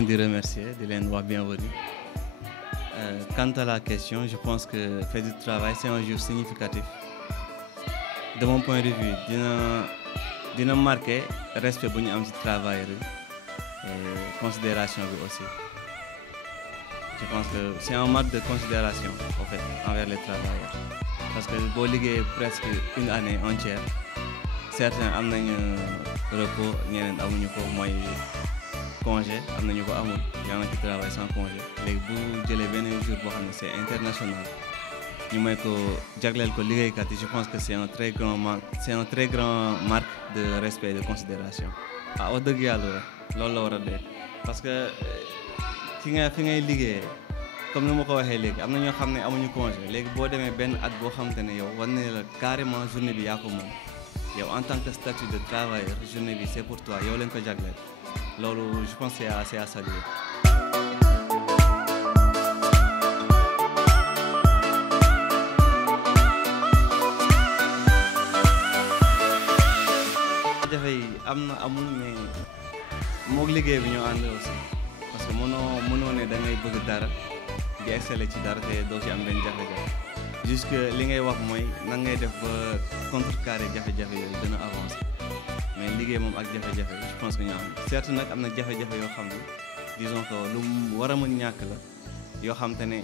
leen di remercier di leen wax bienvenue. Quant à la question, je pense que fête du travail c'est un jour significatif. De mon point de vue dina marquer respect bu ñu am ci travailleurs yi et considération bi aussi. Je pense que c'est un marque de considération en fait envers les travailleurs parce que boo liggéeyee presque une année entière certains am nañu repos ñeneen amuñu ko mooy congé am nañu ko amul yaa ngi ci travail sans congé léegi bu jëlee benn jour boo xam ne c'est international ñu may ko jagleel ko liggéeykat yi je pense que c'est un très grand marque de respect et de considération wax dëgg yàlla loolu la war a dee parce que fi ngay liggéeyee comme ni ma ko waxee léegi am na ñoo xam ne amuñu congé léegi boo demee benn at boo xamante ne yow war na la carrément journée bi yaa ko moom yow en tant que statut de travailleur journée bi c'est pour toi yow lañ ko jagleel loolu je pense c'est à saluer. jafe yi am na amul mais moog liggéey bi ñoo ànd aussi parce que mënoo ne da ngay bëgg dara di exceller ci dara te doo ci am benn jafe-jafe jusque li ngay wax mooy nan ngay def ba contrecarrer jafe-jafe yooyu gën a avancer mais liggéey moom ak jafe-jafe je pense que ñoo am certes nag am na jafe-jafe yoo xam ne disons que lu war a mën ñàkk la yoo xam te ne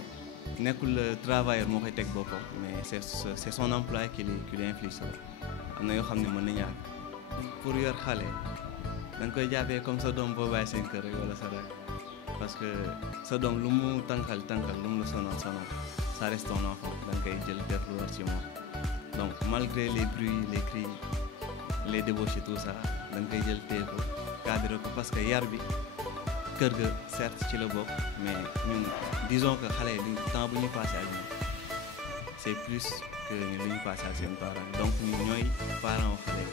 nekkul le travailleur moo koy teg boppam mais c'est son employé qui lui inflige ça am na yoo xam ne mën na ñàkk pour yor xale da nga koy jàppee comme sa doom boo bàyyi seen kër rek wala sa rak parce que sa doom lu mu tànkal lu mu la sonal ça reste ton enfant da nga koy jël def lu war ci moom donc malgré les bruits les cris les débauches et tout ça da nga koy jël téye ko cadré ko parce que yar bi kër ga certes ci la bokk mais ñun disons que xale yi temps bu ñuy passé ak ñun c'est plus que ñun lu ñu passé ak seen parents donc ñun ñooy parents xale yi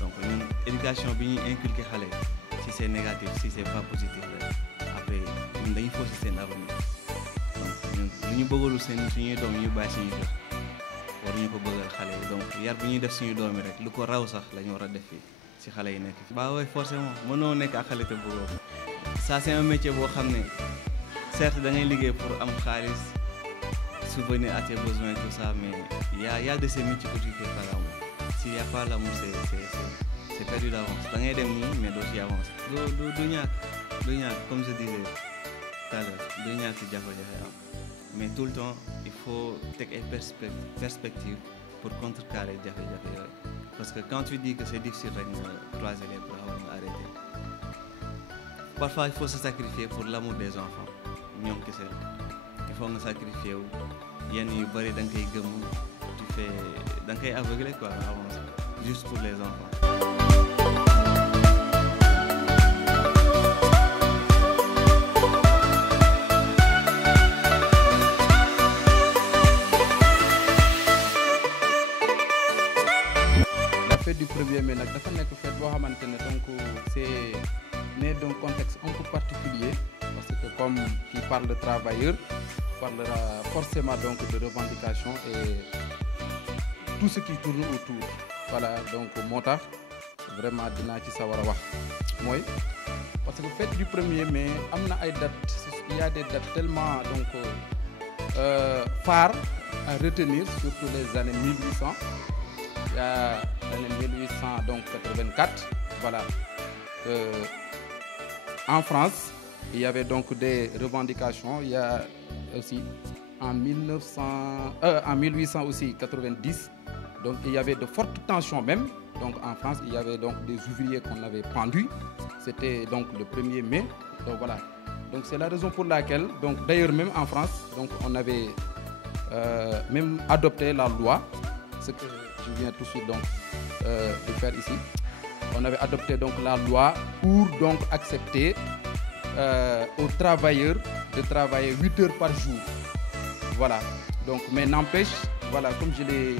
donc ñun éducation bi ñuy inculquer xale yi si c'est négatif si c'est pas positif rek après ñun dañuy fausser seen avenir donc ñun lu ñu bëggalul suñuy doom ñu bàyyi suñuy kër waruñu ko bëggal xale yi donc yar bi ñuy def suñu doom yi rek lu ko raw sax la ñu war a def fii si xale yi nekk fii. bah oui forcément mënoo nekk ak xale te bëggoo ça c'est un métier boo xam ne certes da ngay liggéey pour am xaalis subvenir à tes besoins tout ça mais y a de ces métiers que tu fais par amour s'il y a pas l'amour c'est perdu d'avance da ngay dem nii mais doo ci avancer du ñàkk comme je disais tout à l'heure du ñàkk jafe-jafe am mais tout le temps il faut teg ay perspectives pour contrecarrer jafe-jafe yooyu parce que quand tu dis que c'est difficile rek nga croiser les bras ou nga arrêter parfois il faut se sacrifier pour l'amour des enfants ñoom kese il faut nga sacrifier wu yenn yu bari da nga koy gëm da nga koy aveugler quoi avancer juste pour les enfants. Du 1er mai nag dafa nekk fête boo xamante ne donc c'est né d'un contexte un peu particulier parce que comme qui parle de travailleurs parlera forcément donc de revendications et tout ce qui tourne autour voilà donc moo tax vraiment dinaa ci sawar a wax mooy parce que fête du 1er mai am na ay dates il y a des dates tellement donc phares à retenir surtout les années 1800 il y a l'année 1884 voilà en France il y avait donc des revendications il y a aussi en 1800 aussi 90 donc il y avait de fortes tensions même donc en France il y avait donc des ouvriers qu'on avait pendus c'était donc le 1er mai donc voilà donc c'est la raison pour laquelle donc d'ailleurs même en France donc on avait même adopté la loi ce que je viens tout de suite donc de faire ici. On avait adopté donc la loi pour donc accepter aux travailleurs de travailler 8 heures par jour. Voilà. Donc mais n'empêche, voilà, comme je l'ai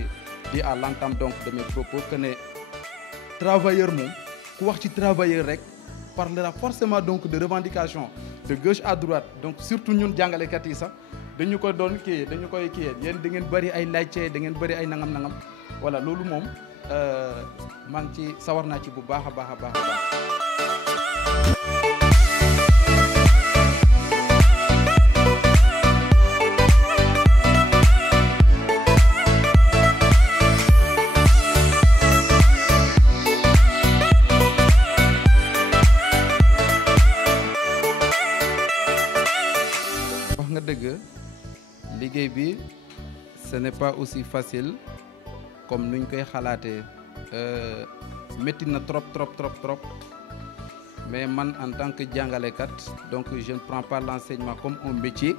dit à l'entame donc de mes propos que les travailleurs moom ku wax ci travailleur rek parlera forcément donc de revendications de gauche à droite. Donc surtout ñun jàngalekat yi sax dañu ko doon kii dañu koy kii yéen da ngeen bëri ay laajte da ngeen bëri ay nangam-nangam. Voilà loolu moom maa ngi ci sawar naa ci bu baax a baax a baax a baax dëgg liggéey bi ce n'est pas aussi facile comme nuñ koy xalaatee métti na trop mais man en tant que jàngalekat donc je ne prends pas l'enseignement comme un métier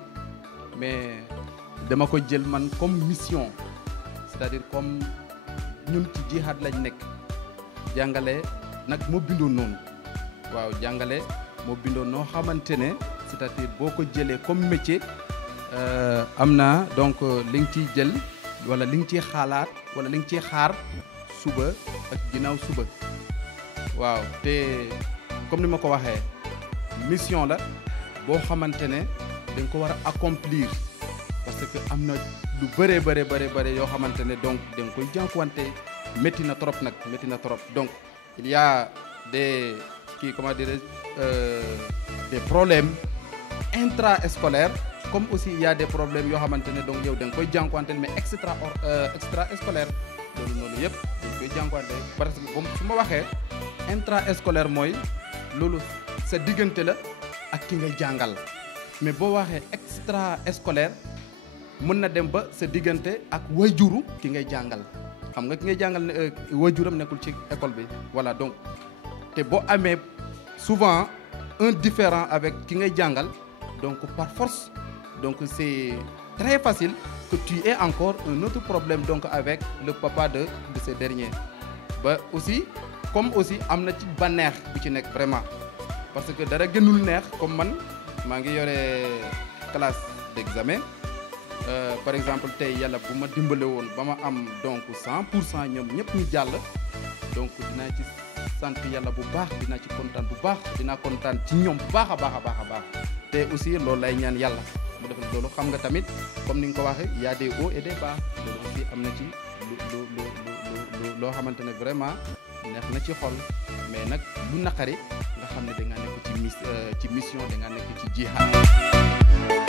mais dama ko jël man comme mission c'est-à-dire comme ñun ci jihaad lañ nekk jàngale nag moo bindoo noonu waaw jàngale moo bindoo noo xamante ne c'est-à-dire boo ko jëlee comme métier am na donc li nga ciy jël wala li nga ciy xalaat wala li nga ciy xaar suba ak ginnaaw suba waaw te comme ni ma ko waxee mission la boo xamante ne dañ ko war a accomplir parce que am na lu bëree yoo xamante ne donc dañ koy jànkuwante métti na trop nag métti na trop donc il y a des comment dirais des problèmes intra-scolaires comme aussi il y a des problèmes yoo xamante ne donc yow da nga koy jànkuwante mais extra scolaire loolu noonu yëpp dañ koy jànkuwante parce que comme su ma waxee intra-scolaire mooy loolu sa diggante la ak ki ngay jàngal mais boo waxee extra scolaire mën na dem ba sa diggante ak wayjuru ki ngay jàngal xam nga ki ngay jàngal ne wayjuram nekkul ci école bi voilà donc te boo amee souvent un différend avec ki ngay jàngal donc par force donc c'est très facile que tu aies encore un autre problème donc avec le papa de ce dernier ba aussi comme aussi am na ci bànneex bu ci nekk vraiment parce que dara gënul neex comme man maa ngi yore classe d'examen par exemple tey yàlla bu ma dimbale woon ba ma am donc 100% ñoom ñëpp ñu jàll donc dinaa ci sant yàlla bu baax dinaa ci kontaan bu baax dinaa kontaan ci ñoom bu baax a baax te aussi loolu lay ñaan yàlla mu defal loolu xam nga tamit comme ni nga ko waxee y a des hauts et des bas loolu aussi am na ci loo xamante ne vraiment neex na ci xol mais nag lu naqari nga xam ne da nga nekk ci mission da nga nekk ci jihaad